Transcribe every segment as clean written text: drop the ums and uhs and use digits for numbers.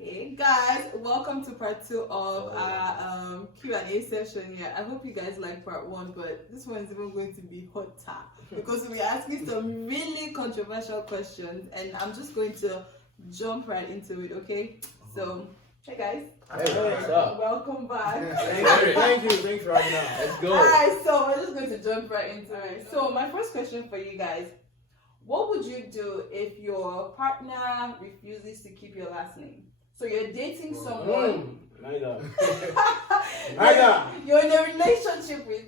Hey guys, welcome to part two of our Q&A session here. I hope you guys like part one, but this one is even going to be hotter because we're asking some really controversial questions, and I'm just going to jump right into it, okay? So, hey guys. Hey, what's up? Welcome back. Thank you. Thanks for having us. Let's go. Alright, so we're just going to jump right into it. So, my first question for you guys, what would you do if your partner refuses to keep your last name? So you're dating someone. Neither. You're in a relationship with,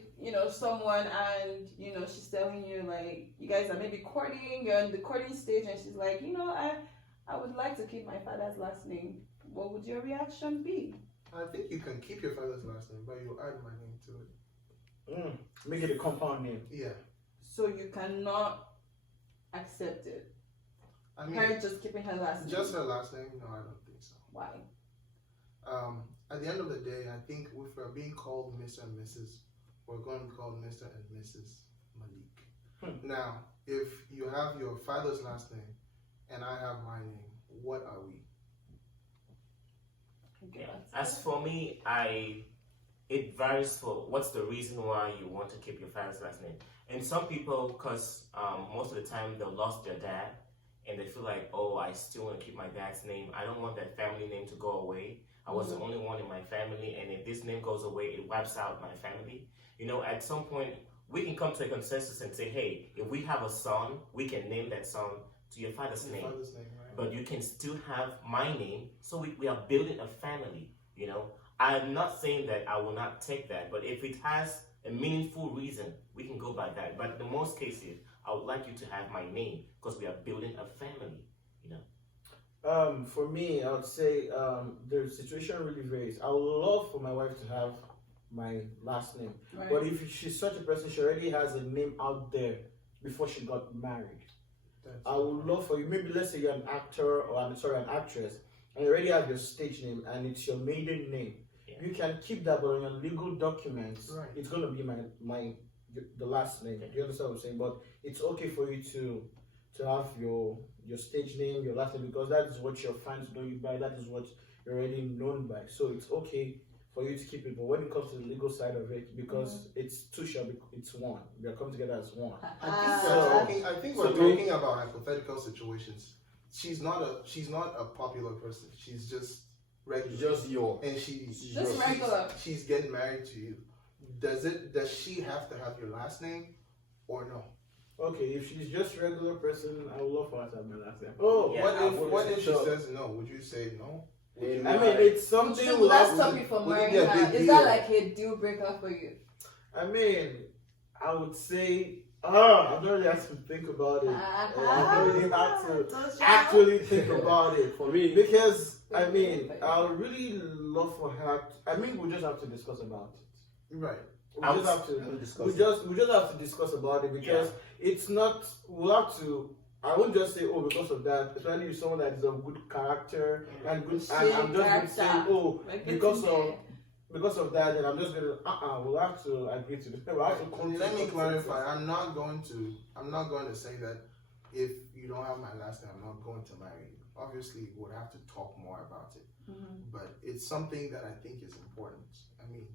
someone, and she's telling you, like, you guys are maybe courting, you're in the courting stage, and she's like, I would like to keep my father's last name. What would your reaction be? I think you can keep your father's last name, but you add my name to it. Make it a compound name. Yeah. So you cannot accept it. I mean, Her just keeping her last name. just her last name? No, I don't think so. Why? At the end of the day, I think if we're being called Mr. and Mrs., we're going to be called Mr. and Mrs. Malik. Now, if you have your father's last name and I have my name, what are we? Okay. As for me, it varies for what's the reason why you want to keep your father's last name. And some people, because most of the time they lost their dad, and they feel like, oh, I still want to keep my dad's name. I don't want that family name to go away. I was the only one in my family, and if this name goes away, it wipes out my family. At some point, we can come to a consensus and say, hey, if we have a son, we can name that son to your father's name. Right? But you can still have my name, so we are building a family. I'm not saying that I will not take that, but if it has a meaningful reason, we can go by that. But in most cases, I would like you to have my name because we are building a family. For me, I would say the situation really varies. I would love for my wife to have my last name, Right. but if she's such a person, she already has a name out there before she got married. I would love for you. Maybe let's say you're an actor or an actress, and you already have your stage name and it's your maiden name. Yeah. You can keep that, but on your legal documents, Right. it's gonna be the last name. Do you understand what I'm saying? But it's okay for you to have your stage name, your last name, because that is what your fans know you by. That is what you're already known by. So it's okay for you to keep it. But when it comes to the legal side of it, because it's two shall be, it's one. We are coming together as one. I think we're talking about hypothetical situations. She's not a popular person. She's just regular. Just your. And she's Just regular. She's getting married to you. Does she have to have your last name or no? Okay, if she's just a regular person, I would love for her to have my last name. Oh, Yeah, What if she says no? Would you say no? I mean, it's something. Should that stop you from would it marrying be a her? big Is deal? that like a deal breaker for you? I mean, I would say, I don't really have to think about it. I don't really have to actually think about it For me, because I mean, I would really love for her. We just have to discuss about it. Right. We just have to discuss about it because it's not. We'll have to. I won't just say, oh, because of that. Especially if someone that is of good character and good, and I'm just going to say, oh, because of that, then I'm just gonna we'll have to agree to this. We'll have to Let me clarify. I'm not going to say that if you don't have my last name, I'm not going to marry you. Obviously, we'll have to talk more about it. But it's something that I think is important. I mean,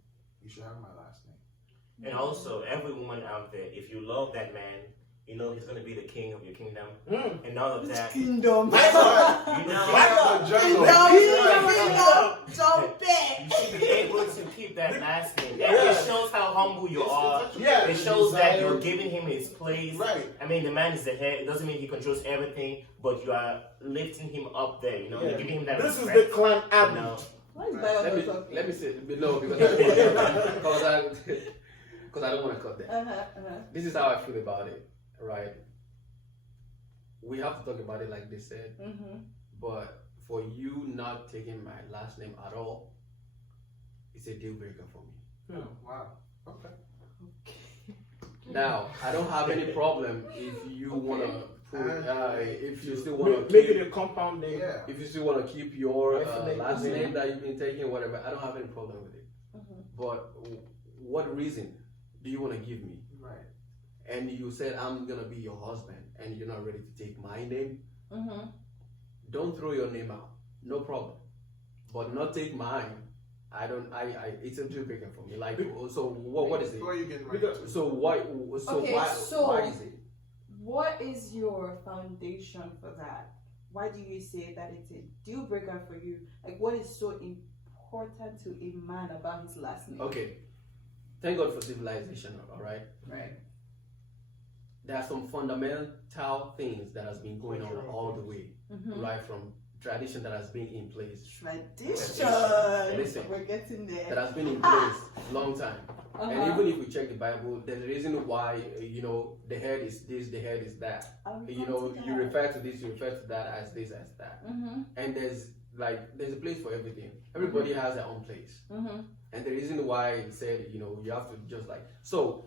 you should have my last name. And also, every woman out there, if you love that man, he's going to be the king of your kingdom. And all of that. Kingdom. You should be able to keep that last name. And it shows how humble you are. It shows that you're giving him his place. Right. I mean, the man is the head. It doesn't mean he controls everything, but you are lifting him up there. You're giving him that This respect. is the clan Abbey. Why is Bayo talking? let me say no because I don't want to cut that. This is how I feel about it, right? We have to talk about it like they said, but for you not taking my last name at all, it's a deal breaker for me. Wow. Okay. Now, I don't have any problem if you want to if you still want to make it a compound name. Yeah. if you still want to keep your last name. name that you've been taking, whatever, I don't have any problem with it. But what reason do you want to give me? Right. And you said I'm gonna be your husband, and you're not ready to take my name. Don't throw your name out. No problem. but not take mine, I don't. It's a deal breaker for me. Like, so what is it? Who are you getting married to? So why? So Okay, why? so- Why is it? What is your foundation for that? Why do you say that it's a deal breaker for you? Like, what is so important to a man about his last name? Okay, thank God for civilization. All right. Right. There are some fundamental things that has been going on all the way, Mm-hmm. right from tradition that has been in place, Tradition. Listen. We're getting that there. has been in place long time. Uh-huh. And even if we check the Bible, there's a reason why the head is this, the head is that. You refer to this, you refer to that as this, as that. Mm-hmm. And there's a place for everything. Everybody has their own place. Mm-hmm. And the reason why it said, you have to just so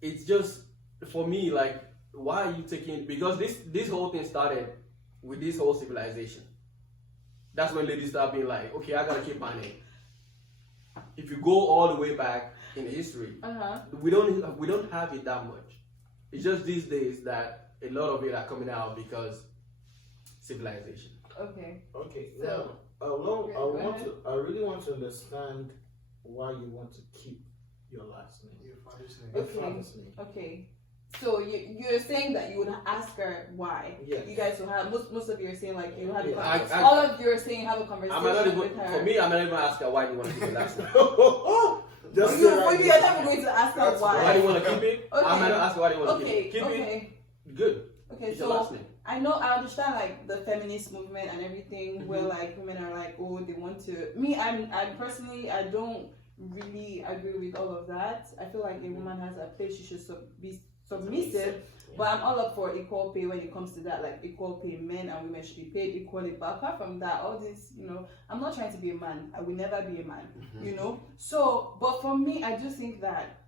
it's just for me, like, why are you taking, because this whole thing started with this whole civilization. That's when ladies start being like, okay, I gotta keep my name. If you go all the way back in history, Uh-huh. we don't have it that much. It's just these days that a lot of it are coming out because civilization. Okay. Okay. So- Now, Okay, go ahead. I really want to understand why you want to keep your last name, Your father's name. your Okay. father's name. Okay. So you're saying that you would ask her why? Yes. You guys will have most of you are saying like you have a Yeah. conversation. I- All of you are saying you have a I conversation might not even, with her. for me, I might not even ask her why do you want to keep your last name. Just For say you, right you're there. never going to ask her That's why. Why do you want to keep it? I Okay. might not ask her why do you want to Okay. keep it. Keep Okay. it. Good. Okay. It's your last So name. I know I understand like the feminist movement and everything Mm-hmm. where like women are like, oh, they want to. Me, I'm personally, I don't really agree with all of that. I feel like a woman has a place; she should be submissive. But I'm all up for equal pay when it comes to that, like equal pay. Men and women should be paid equally. But apart from that, all this, I'm not trying to be a man. I will never be a man, So, but for me, I just think that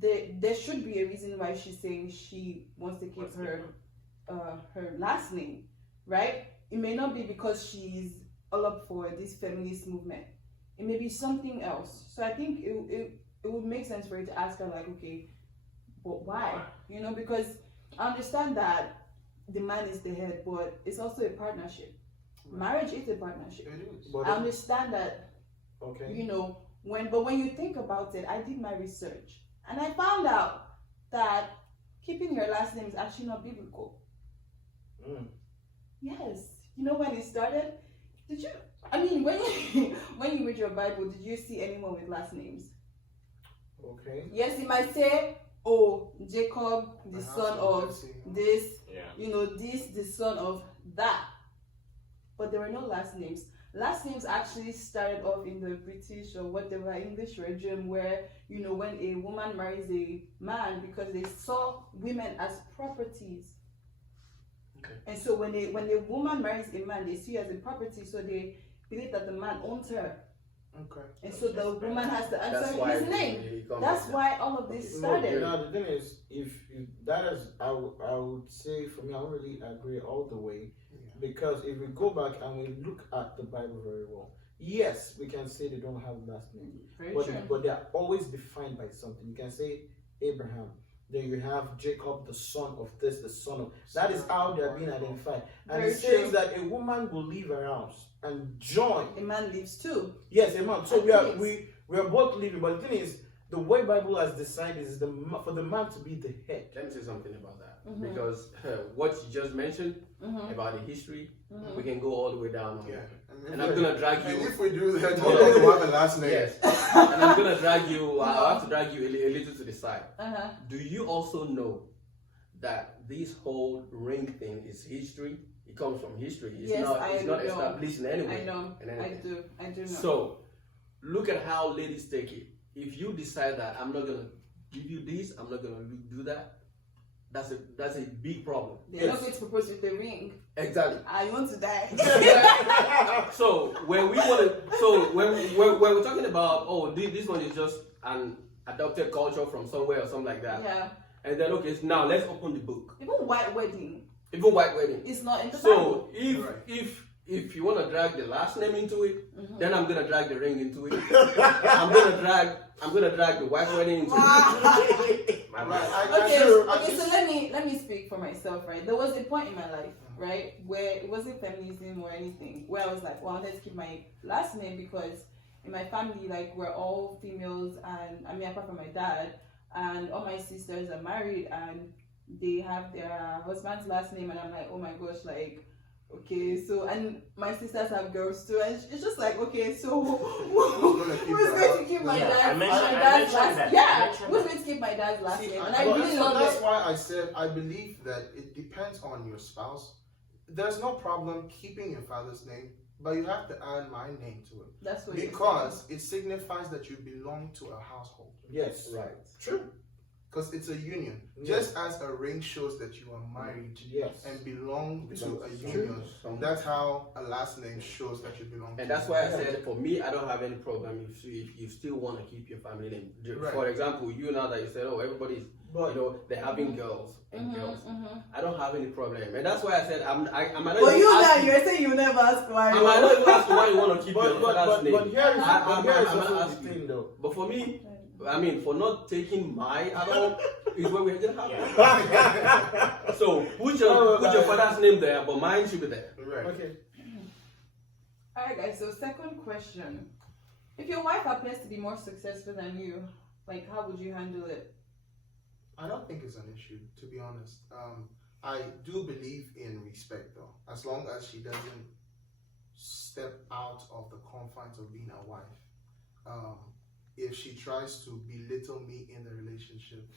there should be a reason why she's saying she wants to keep her last name, right? It may not be because she's all up for this feminist movement. It may be something else. So I think it would make sense for you to ask her like, okay, but why? Because I understand that the man is the head, but it's also a partnership. Marriage is a partnership. It is. But I understand that, okay. when you think about it, I did my research and I found out that keeping your last name is actually not biblical. Mm. Yes. You know when it started? When you when you read your Bible, did you see anyone with last names? Okay. Yes, it might say, oh, Jacob, the My son household of Jesse. this, Yeah. this, the son of that. But there were no last names. Last names actually started off in the British or whatever English regime where, when a woman marries a man because they saw women as properties. Okay. And so when a woman marries a man, they see her as a property, so they believe that the man owns her. Okay. And so the woman has to That's answer why his name. it comes That's from why all of this No, started. now the thing is, if that is, I would say for me, I don't really agree all the way, because if we go back and we look at the Bible very well, yes, we can say they don't have last name, Very but true. but they are always defined by something. You can say Abraham, then you have Jacob, the son of this, the son of that is how they are being identified. And Very it says true. that a woman will leave her house and join. A man lives too. Yes, a man. So And we are both living, but the thing is, the way Bible has decided is for the man to be the head. Let me say something about that. Mhm. Because what you just mentioned about the history, we can go all the way down on Yeah. it. if And I'm we- gonna drag And you. if we do that, all of them have a last name. Yes. And I'm gonna drag you. I'll have to drag you a little to the side. Uh-huh. Do you also know that this whole ring thing is history? It comes from history. It's Yes, not. I It's not know. established in any way. I know. in I anything. do know. So, look at how ladies take it. If you decide that I'm not gonna give you this, I'm not gonna do that, that's a big problem. They're not going to propose with the ring. Exactly. I want to die. So when we're talking about this one is just an adopted culture from somewhere or something like that, Yeah. and then okay, so now let's open the book. Even white wedding Even white wedding. is not in the So Bible. if you want to drag the last name into it, Mhm. then I'm gonna drag the ring into it. I'm gonna drag the white wedding into it. My Right, bad. Okay, sure, I okay. So just- let me speak for myself, right? There was a point in my life, right, where it wasn't feminism or anything, where I was like, well, I wanted to keep my last name because in my family, like, we're all females, and I mean, apart from my dad, and all my sisters are married, and they have their husband's last name, and I'm like, oh my gosh, like, okay, so, and my sisters have girls too, and it's just like, okay, so who's going to keep my Yeah, dad's, I mentioned last that. I yeah, mentioned who's that. going to keep my dad's last See, name? I- And I well, really so love that's it. why I said I believe that it depends on your spouse. There's no problem keeping your father's name, but you have to add my name to it That's what you're because it signifies that you belong to a household. Yes. Right. True. Because it's a union, Yeah. just as a ring shows that you are married Yes. and belong to a True. union. Some- That's how a last name shows that you belong. And to that's a why I union. said, for me, I don't have any problem if you still want to keep your family name. Right. For example, you now that you said, oh, everybody's, But they're having girls and Mhm, girls. mhm. I don't have any problem, and that's why I said I might not But even you ask now, you're saying you never ask why. I might not even ask you why you want to keep your father's name. but here is I might also ask the you. thing though. But for me, I mean, for not taking my at all is where we're gonna have. Yeah. So put your father's name there, but mine should be there. Right. Okay. Alright, guys, so second question. If your wife happens to be more successful than you, like, how would you handle it? I don't think it's an issue, to be honest. I do believe in respect, though, as long as she doesn't step out of the confines of being a wife. If she tries to belittle me in the relationship,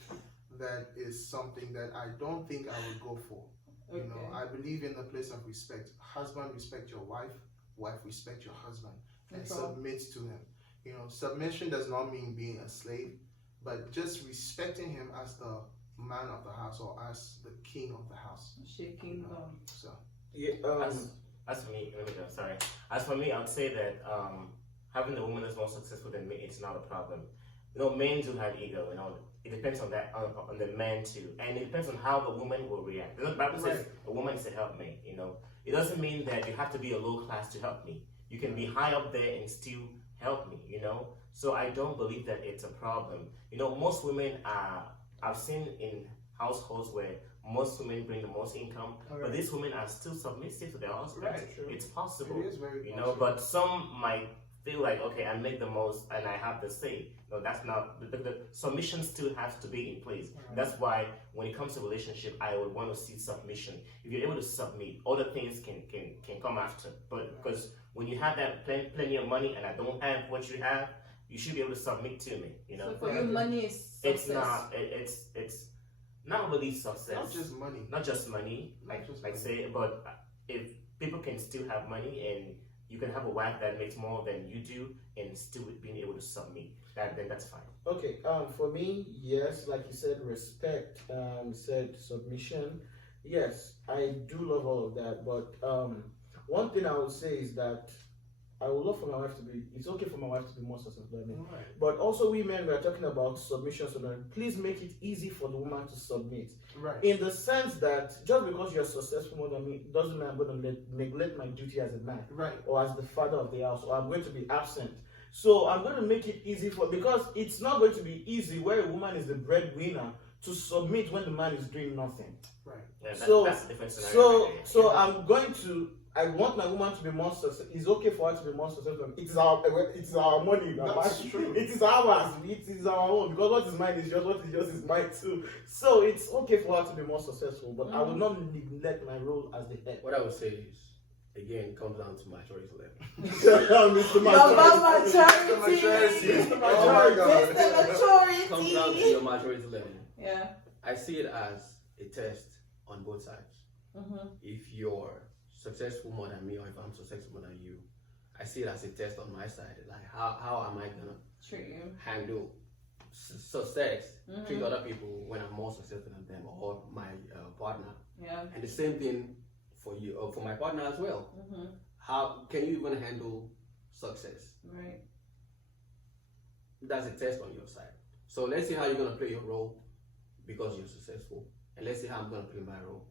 that is something that I don't think I would go for. You know, I believe in the place of respect. Husband, respect your wife. Wife, respect your husband, and That's all. submit to him. You know, submission does not mean being a slave, but just respecting him as the man of the house or as the king of the house. Shaking. So Yeah. As for me, let me go. Sorry. As for me, I would say that having a woman that's more successful than me, it's not a problem. You know, men do have ego. You know, it depends on that on the man too, and it depends on how the woman will react. The Bible says a woman is a helpmate. You know, it doesn't mean that you have to be a low class to help me. You can be high up there and still help me. You know, so I don't believe that it's a problem. You know, most women are. I've seen in households where most women bring the most income, but these women are still submissive to their husbands. Right, true. It's possible. it is very You know, but some might feel like, okay, I make the most and I have the say. No, that's not, the submission still has to be in place. That's why when it comes to relationship, I would want to see submission. If you're able to submit, other things can come after. But because when you have that plenty of money and I don't have what you have, you should be able to submit to me, you know. So for you, money is success. It's not, it's not really success. not just money. Not just money, Not just like money. say, but if people can still have money and you can have a wife that makes more than you do and still being able to submit, then that's fine. Okay. For me, yes, like you said, respect. Said submission. Yes, I do love all of that. But one thing I would say is that I would love for my wife to be. It's okay for my wife to be more successful than me. Right. But also, we men, we are talking about submission. So then, please make it easy for the woman to submit. Right. In the sense that just because you're successful more than me doesn't mean I'm going to neglect my duty as a man Right. or as the father of the house, or I'm going to be absent. So I'm going to make it easy because it's not going to be easy where a woman is the breadwinner to submit when the man is doing nothing. Right. Yeah, So- that's a different scenario. So I'm going to. I want my woman to be more successful. It's okay for her to be more successful. It's our money. That's true. It is ours. It is our own. Because what is mine is yours. What is yours is mine too. So it's okay for her to be more successful. But I will not neglect my role as the head. What I would say is, again, it comes down to maturity level. Mr. You're about Maturity. maturity. Mr. Oh my God. Mr. It comes down to Maturity. your maturity level. Yeah. I see it as a test on both sides. If you're successful more than me, or if I'm successful more than you, I see it as a test on my side. Like, how am I gonna Treat you. handle success, treat other people when I'm more successful than them, or my partner? Yeah. And the same thing for you, or for my partner as well. How can you even handle success? Right. That's a test on your side. So let's see how you're gonna play your role because you're successful, and let's see how I'm gonna play my role,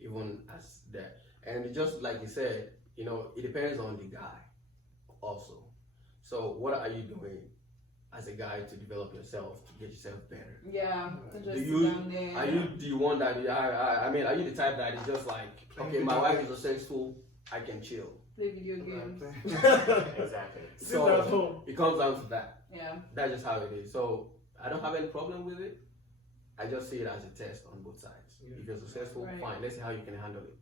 even as that. And just like you said, you know, it depends on the guy also. So what are you doing as a guy to develop yourself to get yourself better. Yeah. To just Do you- sit down there. Are you the one that I mean, are you the type that is just like, Playing okay, my video wife games. is successful, I can chill. Play video games? Exactly. Sit at home. So it comes down to that. Yeah. That's just how it is. So I don't have any problem with it. I just see it as a test on both sides. Yeah. If you're successful, Right. fine. Let's see how you can handle it.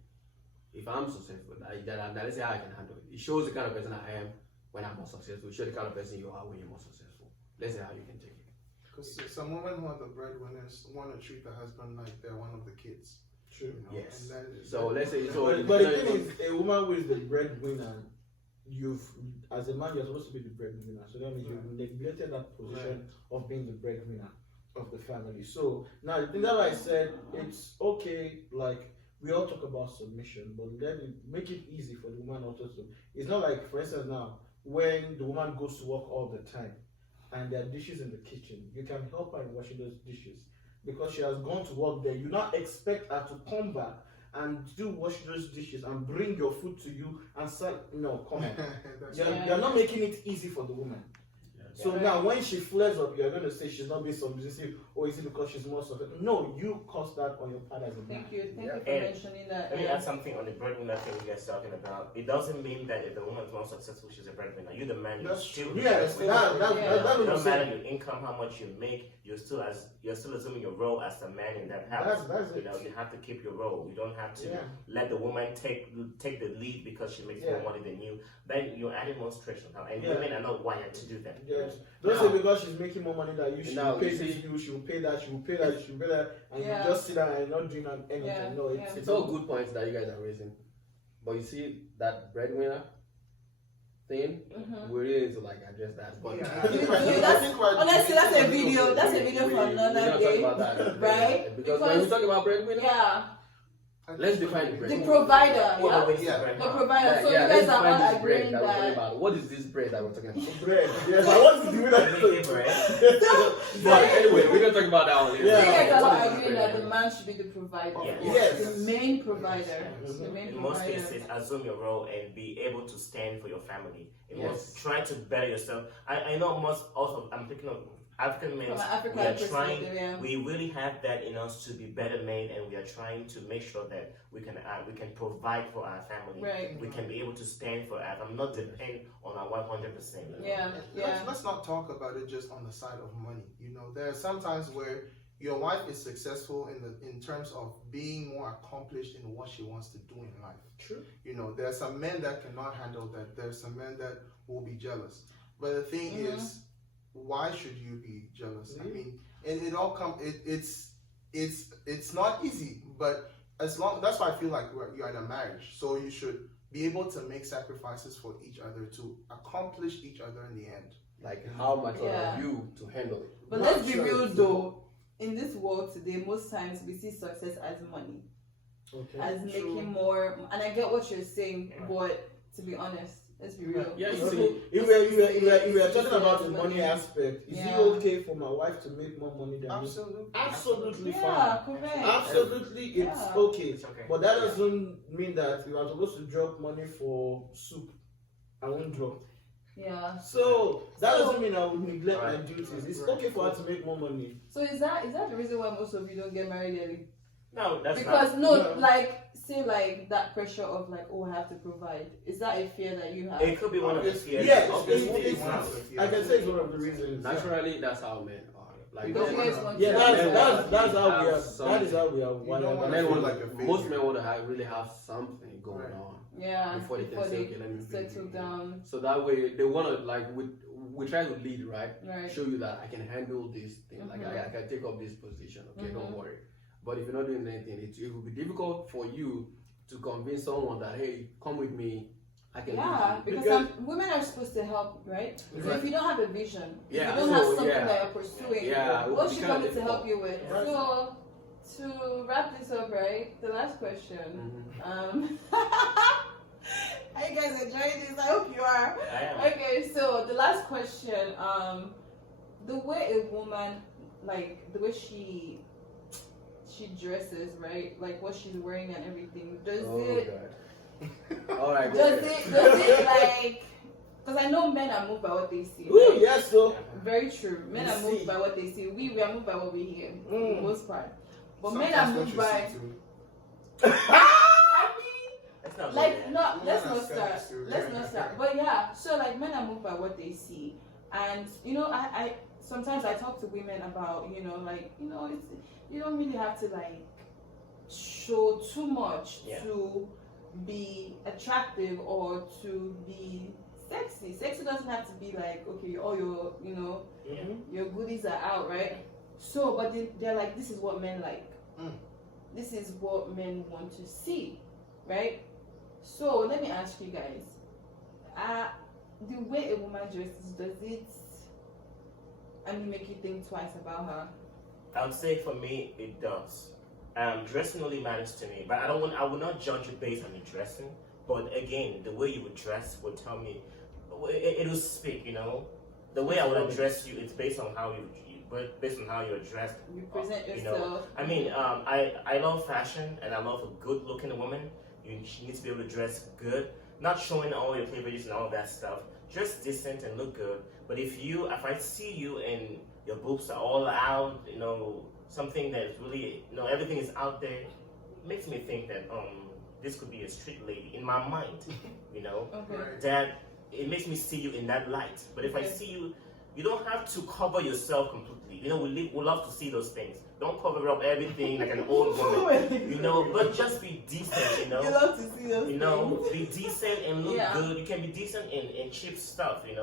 If I'm successful, let's see how I can handle it. It shows the kind of person I am when I'm more successful. It shows the kind of person you are when you're more successful. Let's see how you can take it. Because some women who are the breadwinners want to treat the husband like they're one of the kids. True. You know? Yes. And that is, So let's say But the thing is, a woman who is the breadwinner, as a man, you're supposed to be the breadwinner. So that means you've neglected that position of being the breadwinner of the family. So now, the thing that I said, it's okay, like, we all talk about submission, but let it make it easy for the woman also to. It's not like, for instance, now, when the woman goes to work all the time and there are dishes in the kitchen, you can help her in washing those dishes because she has gone to work there. You now expect her to come back and still wash those dishes and bring your food to you and say, no, come on. that's You're not making it easy for the woman. So Yeah. now when she flares up, you're going to say she's not being submissive, or is it because she's more submissive? No, you caused that on your part as a man. Thank you. Thank you for And mentioning that. Let me add something on the breadwinner thing you guys talking about. It doesn't mean that if the woman's more successful, she's a breadwinner. You the man, you That's still Yes, that it would doesn't say. matter your income, how much you make. You're still assuming your role as the man in that house. That's You it. know, you have to keep your role. You don't have to Yeah. let the woman take the lead because she makes Yeah. more money than you. Then you're adding more stress on her, and Yeah. women are not wired to do that. Yes. Don't Now- say because she's making more money than you, she Now, will pay you this see- you, she will pay that, she will pay that, she will pay that, and Yeah. you just sit down and you're not doing anything. Yeah, No, yeah. It's all good points that you guys are raising. But you see that breadwinner thing, Mhm. we really need to like address that. But Yeah. You do, honestly, that's a video. That's a video for we're another gonna day. talk about that. right? Because when we Because- talk about breadwinner, Yeah. let's define the The breadwinner. provider. What Yeah. are ways to Yeah. bread The her? provider. So yeah, you let's guys are define all this bread agreeing that we're talking that. about. What is this bread that we're talking about? bread. Yes, I want to do Making that. bread. But anyway, we're gonna talk about that one later. Yeah. You guys are What all is this agreeing bread? that the man should be the provider. Yes. Yes. The main provider. Yes. The main In most provider. cases, assume your role and be able to stand for your family. In Yes. most, try to better yourself. I know most also. I'm thinking of African men. From an African We are trying. perspective, yeah. We really have that in us to be better men, and we are trying to make sure that we can provide for our family. Right. We can be able to stand for us. I'm not depend on our 100%. Yeah. Yeah. Let's not talk about it just on the side of money. You know, there are some times where your wife is successful in terms of being more accomplished in what she wants to do in life. True. You know, there are some men that cannot handle that. There are some men that will be jealous. But the thing is, why should you be jealous? I mean, it all comes. It's not easy, but as long that's why I feel like you're in a marriage, so you should be able to make sacrifices for each other to accomplish each other in the end. Like how much Yeah. are you to handle it? But let's be real though. In this world today, most times we see success as money, Okay. as True. making more. And I get what you're saying, but to be honest, let's be real. Yeah, you Okay. see, If we are talking about the money aspect, is Yeah. it okay for my wife to make more money than me? Absolutely. Absolutely Yeah, fine. correct. Absolutely, it's Yeah. okay. It's okay. But that doesn't mean that if I'm supposed to drop money for soup, I won't drop. Yeah. So that So- doesn't mean I will neglect my Right. duties. It's okay for her to make more money. So is that the reason why most of you don't get married early? No, that's Because not. no, No. like say like that pressure of like, oh, I have to provide. Is that a fear that you have? It could be one of the Yes, fears. yes, Obviously, it's- it's not. I can say it's one of the reasons. naturally, that's how men are. Like Because you men, guys want Yeah, to- that's how we have are. some- That is how we are You don't wired. wanna men feel want, like a failure. most men want to really have something going Right. on Yeah, before they can say, okay, let me settle be. down. So that way, they want to like we try to lead, right? Right. Show you that I can handle this thing. Like I can take up this position. Okay, don't worry. But if you're not doing anything, it will be difficult for you to convince someone that hey, come with me. I can. Yeah, lead you. because women are supposed to help, right? So Right. if you don't have a vision, Yeah, if you don't have so, something yeah. that you're pursuing, Yeah, it would what be should kinda come to difficult. help you with? Right. So to wrap this up, right? The last question. Mhm. Are you guys enjoying this? I hope you are. I am. Okay, so the last question, the way a woman, like the way she dresses, right? Like what she's wearing and everything. Does Oh it God. All right. does it like because I know men are moved by what they see. Ooh, Right? yes, so. Very true. Men You are moved see. by what they see. We are moved by what we hear, for the most part. But men Sometimes are what moved you by. see too. I mean, Let's not go like there. no, let's Women not are start. selfish too. Let's not start. But yeah, so like men are moved by what they see, and I sometimes I talk to women about like it's you don't really have to like show too much Yeah. to be attractive or to be sexy. Sexy doesn't have to be like okay, all your your goodies are out, right? So, but they're like, this is what men like. This is what men want to see, right? So let me ask you guys, the way a woman dresses, does it make you think twice about her? I would say for me, it does. Dressing only matters to me, but I would not judge you based on your dressing. But again, the way you would dress would tell me, it will speak. The way I would address you, it's based on how based on how you're dressed. You present You yourself. know, I mean, I love fashion and I love a good-looking woman. She needs to be able to dress good, not showing all your cleavages and all of that stuff. Dress decent and look good. But if I see you and your boobs are all out, something that's really, everything is out there, it makes me think that this could be a street lady in my mind, Okay. Right. that it makes me see you in that light. But if I see you, you don't have to cover yourself completely. We love to see those things. Don't cover up everything like an old woman, but just be decent, You love to see those things. be decent and look Yeah. good. You can be decent in cheap stuff, You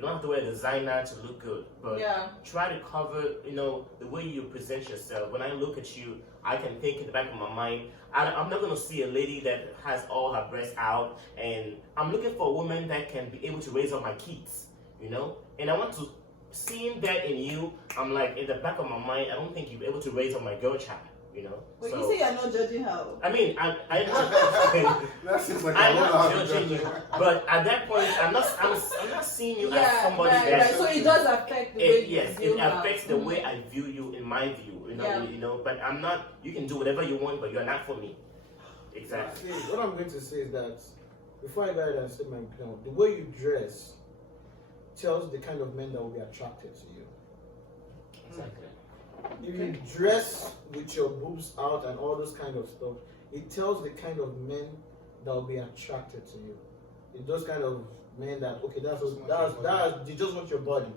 don't have to wear designer to look good, but Yeah. try to cover, the way you present yourself. When I look at you, I can think in the back of my mind, I'm not going to see a lady that has all her breasts out, and I'm looking for a woman that can be able to raise up my kids, and I want to, seeing that in you, I'm like, in the back of my mind, I don't think you'll be able to raise up my girl child, But So, you say you're not judging her. I mean, I That seems like I'm a not lot of judging you, but at that point, I'm not seeing you as somebody right, that. right. So it does affect the way you Yes, view it her. affects the way I view you in my view. Yeah. But I'm not. You can do whatever you want, but you're not for me. Exactly. See, what I'm going to say is that before I go ahead and say my ground, the way you dress tells the kind of men that will be attracted to you. Exactly. If you dress with your boobs out and all those kind of stuff, it tells the kind of men that will be attracted to you. It's those kind of men that they just want your body.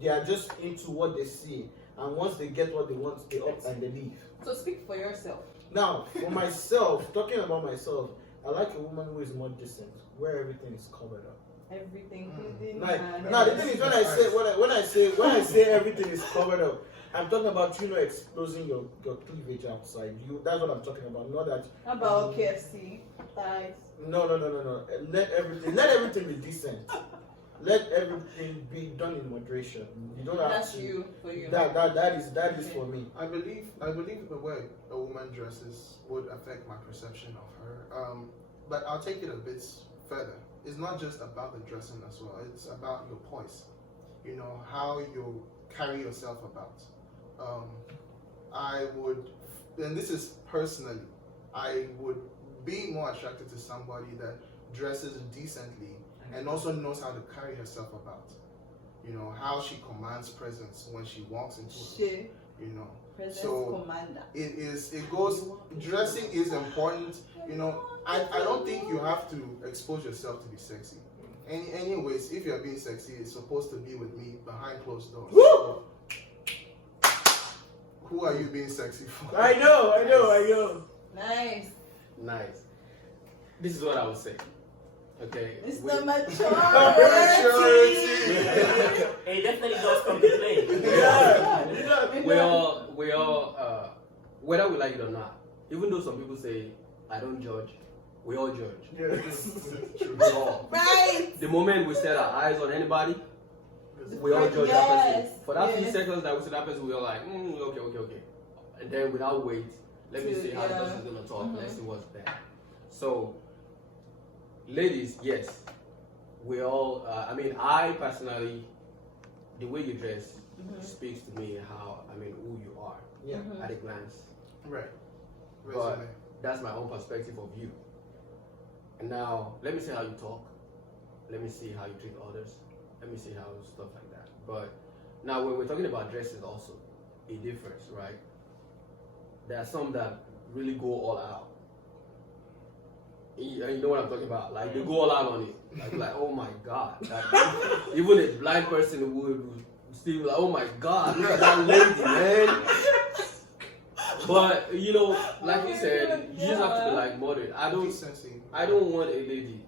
They are just into what they see, and once they get what they want, they up and they leave. So speak for yourself. Now, for myself, talking about myself, I like a woman who is more decent, where everything is covered up. Everything including Now the thing is, when I say everything is covered up, I'm talking about exposing your cleavage outside. That's what I'm talking about. Not that. How about KFC? Thighs. No. Let everything be decent. Let everything be done in moderation. You don't have That's to. you for you. That is for me. I believe the way a woman dresses would affect my perception of her. But I'll take it a bit further. It's not just about the dressing as well. It's about your poise. How you carry yourself about. I would, and this is personally, I would be more attracted to somebody that dresses decently and also knows how to carry herself about. How she commands presence when she walks into it. Presence So commander. it goes, dressing is important. I don't think you have to expose yourself to be sexy. Anyways, if you're being sexy, it's supposed to be with me behind closed doors. Woo! Who are you being sexy for? I know. Nice. This is what I would say. Okay. It's we- the maturity. It definitely does come to play. Yeah. we all, whether we like it or not, even though some people say I don't judge, we all judge. True. We all. Right. The moment we set our eyes on anybody, we all judge that person. Yes, For that few yes. seconds that we see that person, we are like, okay. And then without wait, let me see how the Yeah. person's gonna talk. Let's see what's there. So, ladies, yes, we all. I personally, the way you dress speaks to me who you are Yeah. at a glance. Right. But Resume. that's my own perspective of you. And now, let me see how you talk. let me see how you treat others. Let me see how stuff like that. But now when we're talking about dresses, also a difference, right? There are some that really go all out. You know what I'm talking about? Like they go all out on it. Like oh my God. Like, even a blind person would still like, oh my God, look at that lady, man. But you know, like you said, you just have to be like moderate. I don't want a lady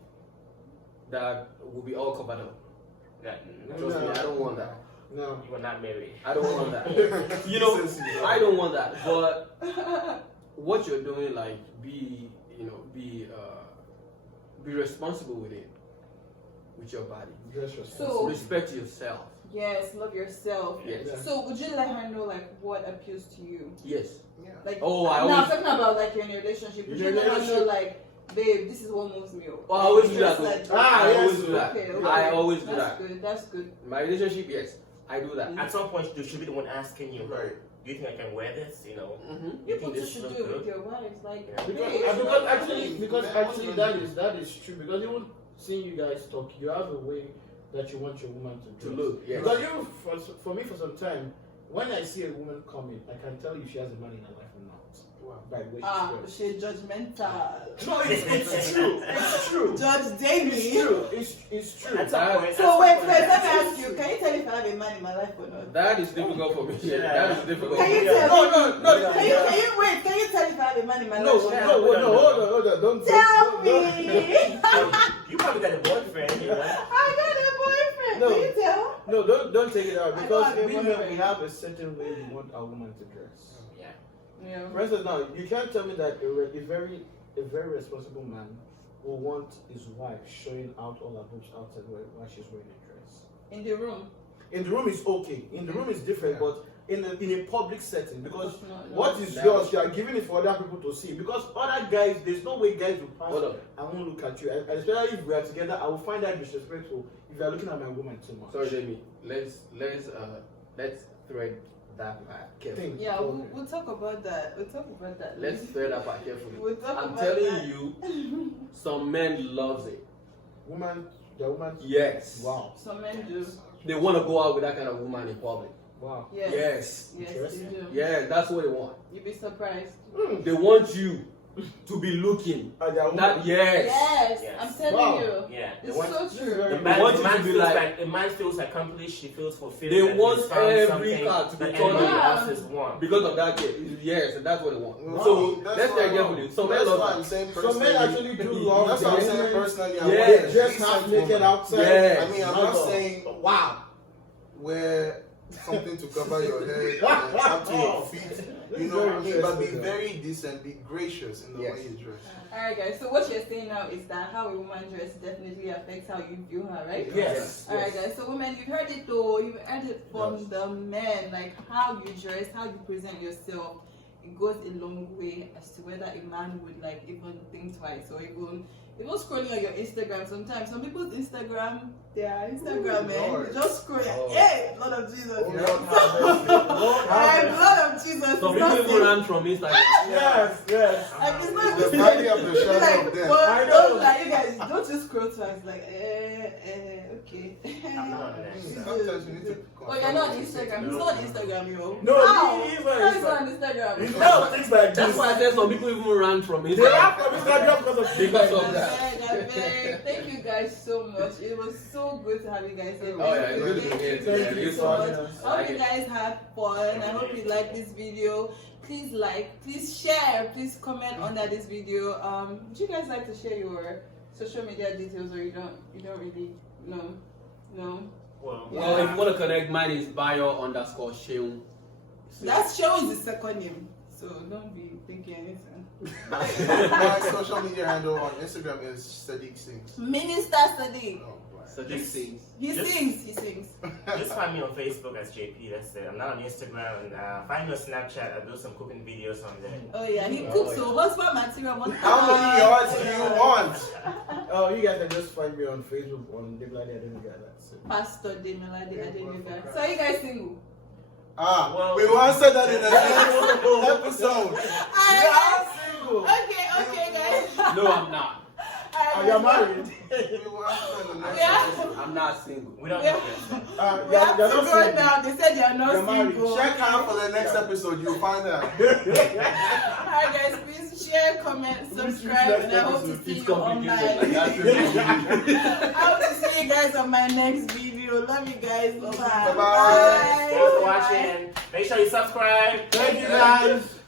that will be all covered up. Trust me, I don't want that. No. You are not married. I don't want that. You know, I don't want that. But what you're doing, like, be responsible with it, with your body. So Respect yourself. yes, love yourself. Yes. So would you let her know like what appeals to you? Yes. Yeah. Like Oh, I'm talking about like you're in a relationship. Would you You're in a let her know relationship. like, babe, this is what moves me. Well, I always do that. Like, though. I always do that. Okay. I always do That's that. good. That's good. My relationship, yes, I do that. At some point, you should be the one asking you, Right. do you think I can wear this? You know, Mm-hmm. you People think this should looks do it with good? your wives, like Yeah. Because actually that is true. Because even seeing you guys talk, you have a way that you want your woman to To dress. look, yes. Because you, for me, for some time, when I see a woman coming, I can tell if she has a man in her life or not Wow. by the way she wears. she's judgmental. No, it's true. It's true. Judge It's Davey. true. It's true. At some point, So wait, let me ask you. Can you tell if I have a man in my life or not? That is difficult for me. Yeah. That is difficult. Can you for me. tell? No. Can you wait? Can you tell if I have a man in my No, life or not? hold on. Don't Tell don't- me. you probably got a boyfriend, you know. I got a boyfriend. No. Can you tell? No, don't take it out I because don't have a we men boyfriend. we have a certain way we want our woman to dress. Yeah. Yeah. For instance, now you can't tell me that a very responsible man will want his wife showing out all her boobs outside while she's wearing a dress. In the room. In the room is okay. In the room is different, Yeah. but in a public setting, because No. what is No. yours, you are giving it for other people to see. Because other guys, there's no way guys will pass. Hold up. I won't look at you, and especially if we are together. I will find that disrespectful if you are looking at my woman too much. Sorry, Jamie. Let's thread that part carefully. Think. Yeah, we'll talk about that. We'll talk about that. Let's thread that part carefully. We'll talk I'm about telling that. you, some men loves it. The woman. Yes. Wow. Some men do. They want to go out with that kind of woman in public. Wow. Yes. Yes. Yes, they Interesting. do. Yeah, that's what they want. You'd be surprised. They want you to be looking. And their woman. That yes. Yes, Yes. I'm telling Wow. you. Yeah. It's want, so is true. very- the man, want the you man to be feels like- the man feels accomplished. He feels fulfilled. They that want he's found every something card to be that turned anybody on. else is want. Because of that, yes, and that's what they want. Wow. So That's let's why- take carefully. Some men That's why love I'm that. saying Some men personally. actually do love That's what I'm saying women. personally. I Yeah, want a Just decent half naked woman. outside. Yeah. I mean, I'm not saying wow, wear something to cover your head and up to your feet. You know what I mean? But be very decent, be gracious in the Yes. way you dress. Alright guys, so what you're saying now is that how a woman dresses definitely affects how you view her, right? Yes. Alright guys, so women, you've heard it though, you've heard it from Yes. the men, like how you dress, how you present yourself, it goes a long way as to whether a man would like even think twice or even scrolling on your Instagram. Sometimes some people's Instagram, their Instagram, man, Lord. you just scroll, Oh. hey, Lord of Jesus, Oh, you Lord know? have mercy. Lord have mercy. Lord of Jesus, Some it's people not even safe. run from Instagram. Yes. Like, it's not The good. valley of the shadow Like, of death. but I know. don't like you guys. Don't just scroll twice. Like, okay. I'm not on that. Sometimes you need to. Oh, you're not on Instagram. He's not on Instagram, yo. No, How? he's How not is on Instagram? No, things like That's this. why I said some people even run from They Instagram. have from Instagram because of Because of I that. beg. Thank you guys so much. It was so good to have you guys here. Oh, yeah, it's good to be here. Thank Yeah, you it's so fun. much. I hope you guys had fun. I hope you liked this video. Please like, please share, please comment under this video. Would you guys like to share your social media details, or you don't really? No. Well, Well, if you want to connect, mine is bio_Sheung. That's showing the second name, so don't be thinking anything. My social media handle on Instagram is Sadiq Sings. Minister Sadiq. Oh, boy. Sadiq sings. He Just- sings. just find me on Facebook as JP. That's it. I'm not on Instagram. And find me on Snapchat. I do some cooking videos on there. Oh yeah, he Oh, cooks yeah. so husband material. How many yards do you want? Oh, you guys can just find me on Facebook on Deblade Adenuga. That's it. Pastor Demilade Adenuga. So are you guys single? Well, we will answer that in the next episode. Alright, single. okay, guys. No, I'm not. Alright, And you're married. We will answer in the next Yeah. episode. I'm not single. We don't Yeah. know yet. We have to You're go not now. They said you're not You're married. single. Check out for the next episode. You'll find out. Alright guys, please share, comment, subscribe, and I hope to see you on my I hope to see you guys on my next video. Love you guys. Bye. Bye-bye. Thanks for watching. Make sure you subscribe. Thank you guys.